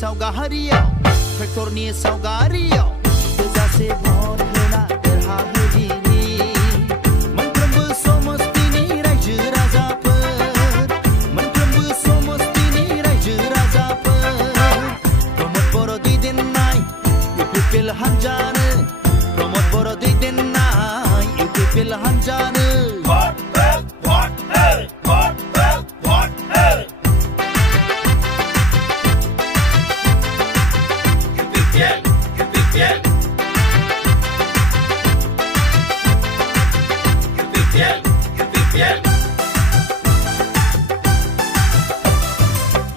सावगारियाव ट्रेक्टरनि सावगारियाव थोजासे भट होना देरहाहोदिनि मोनफ्रोमबो समस्तिनि रायजो राजाफोर मोनफ्रोमबो समस्तिनि रायजो राजाफोर प्रमद बर' दैदेननाय इउपिपिएल हान्जानो प्रमद बर' दैदेननाय इउपिपिएल हान्जानो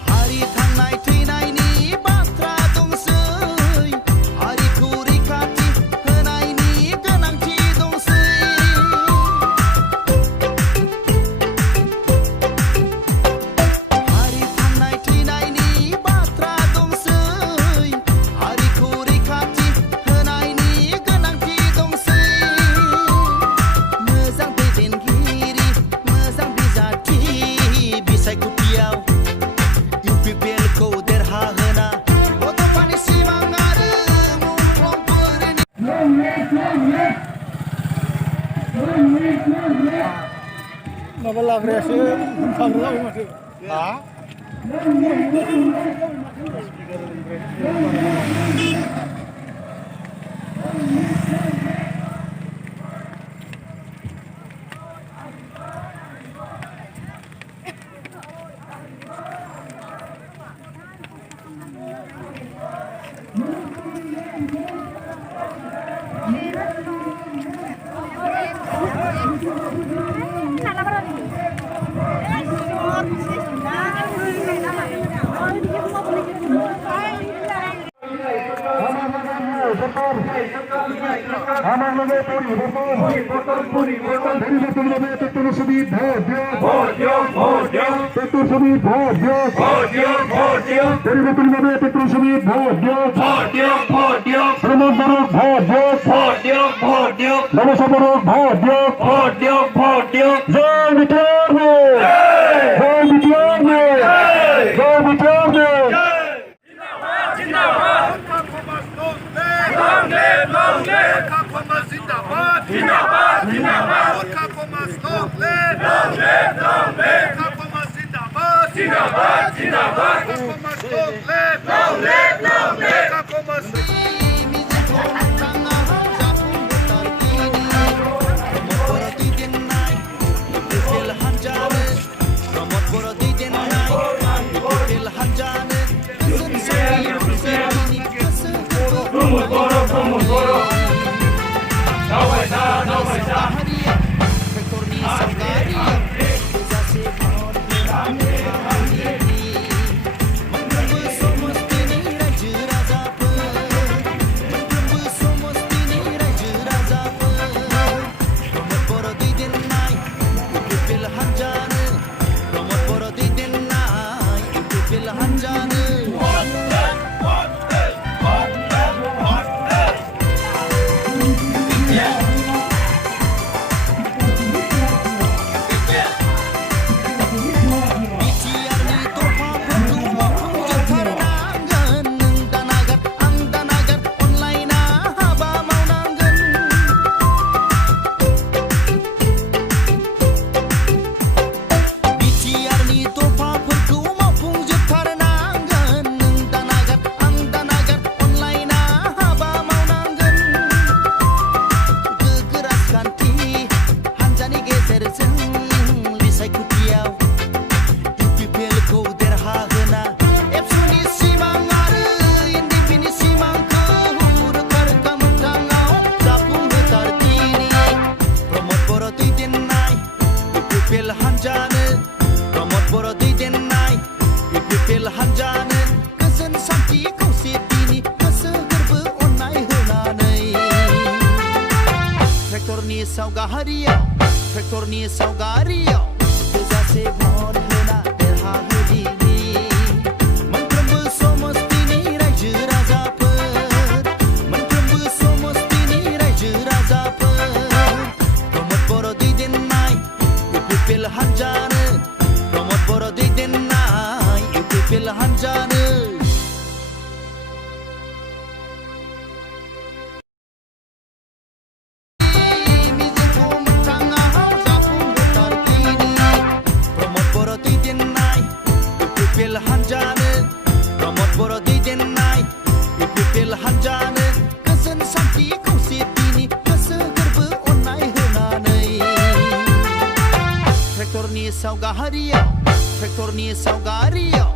हारि थांनाय थैनायनि बाथ्रा दंसै हारिखौ रैखाथि होनायनि गोनांथि दंसै हारि थांनाय थैनायनि बाथ्रा दंसै हारिखौ रैखाथि होनायनि गोनांथि दंसै मोजां दैदेनगिरि मोजां बिजाथि बिसायख'थियाव इउपिपिएलखौ देरहाहोना गथ'फोरनि सिमां आरो मुंख्लंफोरनि माबा लाग्रायासो थांलाङो माथो ट्रेक्टरनि सावगारियाव थोजासे भट होना देरहाहोदिनि मोनफ्रोमबो समस्तिनि रायजो राजाफोर मोनफ्रोमबो समस्तिनि रायजो राजाफोर प्रमद बर' दैदेननाय इउपिपिएल हान्जानो प्रमद बर' दैदेननाय इउपिपिएल हान्जानो हानजानो गोजोन सान्थि खौसेथिनि गोसो गोरबो अननाय होनानै ट्रेक्टरनि सावगारियाव